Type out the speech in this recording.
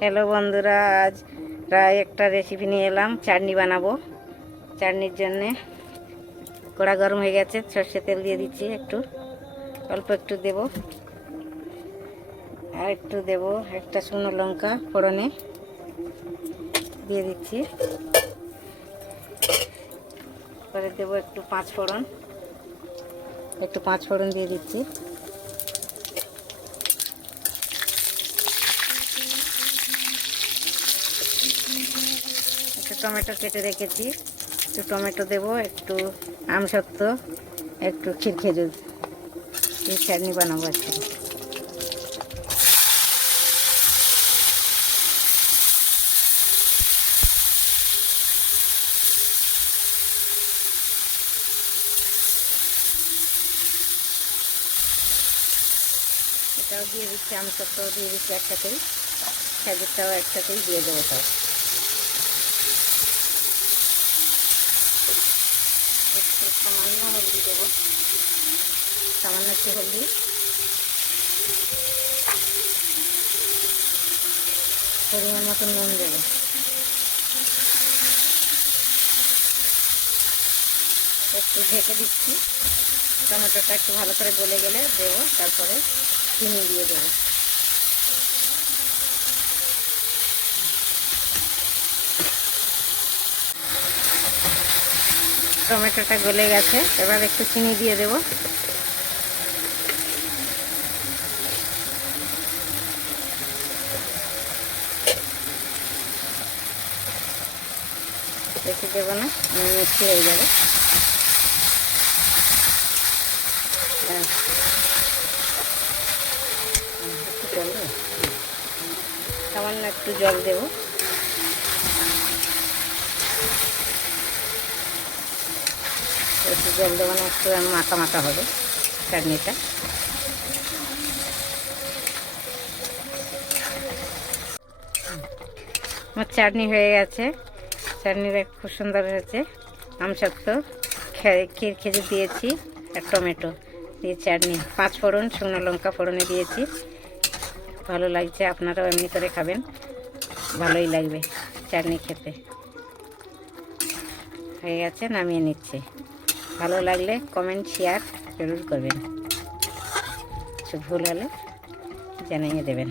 Hello বন্ধুরা, আজ প্রায় একটা রেসিপি নিয়ে এলাম। চাটনি বানাবো। চাটনির জন্যে কড়া গরম হয়ে গেছে, সর্ষে তেল দিয়ে দিচ্ছি, অল্প একটু দেব, আর একটু দেব একটা শুকনো লঙ্কা ফোড়নে দিয়ে দিচ্ছি। পরে দেবো একটু পাঁচ ফোড়ন দিয়ে দিচ্ছি। একটু টমেটো কেটে রেখেছি, একটু টমেটো দেবো, একটু আমসত্ত্ব, একটু খেজুর দিয়ে চাটনি বানাবো আজকে। এটাও দিয়ে দিচ্ছি, আমসত্ত্বও দিয়ে দিচ্ছি একসাথেই, খেজুরটাও একসাথেই দিয়ে দেবো। তাও একটু সামান্য হলদি দেবো, সামান্য একটু হলদি, পরিমাণ মতো নুন দেবো। একটু ঢেকে দিচ্ছি, টমেটোটা একটু ভালো করে গলে গেলে দেবো, তারপরে চিনি দিয়ে দেবো। টমেটোটা গলে গেছে, এবার একটু চিনি দিয়ে দেবো। বেশি দেবো না, মিষ্টি হয়ে যাবে। সামান্য একটু জল দেবো। একটু জল দেবো না, একটু মাখা মাখা হবে চাটনিটা। আমার চাটনি হয়ে গেছে, চাটনিটা খুব সুন্দর হয়েছে। আমসত্ত্ব, খেজুর দিয়েছি, আর টমেটো দিয়ে চাটনি, পাঁচ ফোড়ন, শুকনো লঙ্কা ফোড়নে দিয়েছি। ভালো লাগছে, আপনারাও এমনি করে খাবেন, ভালোই লাগবে চাটনি খেতে। হয়ে গেছে, নামিয়ে নিচ্ছি। ভালো লাগলে কমেন্ট শেয়ার জরুর করবেন, কিছু ভুল হলে জানিয়ে দেবেন।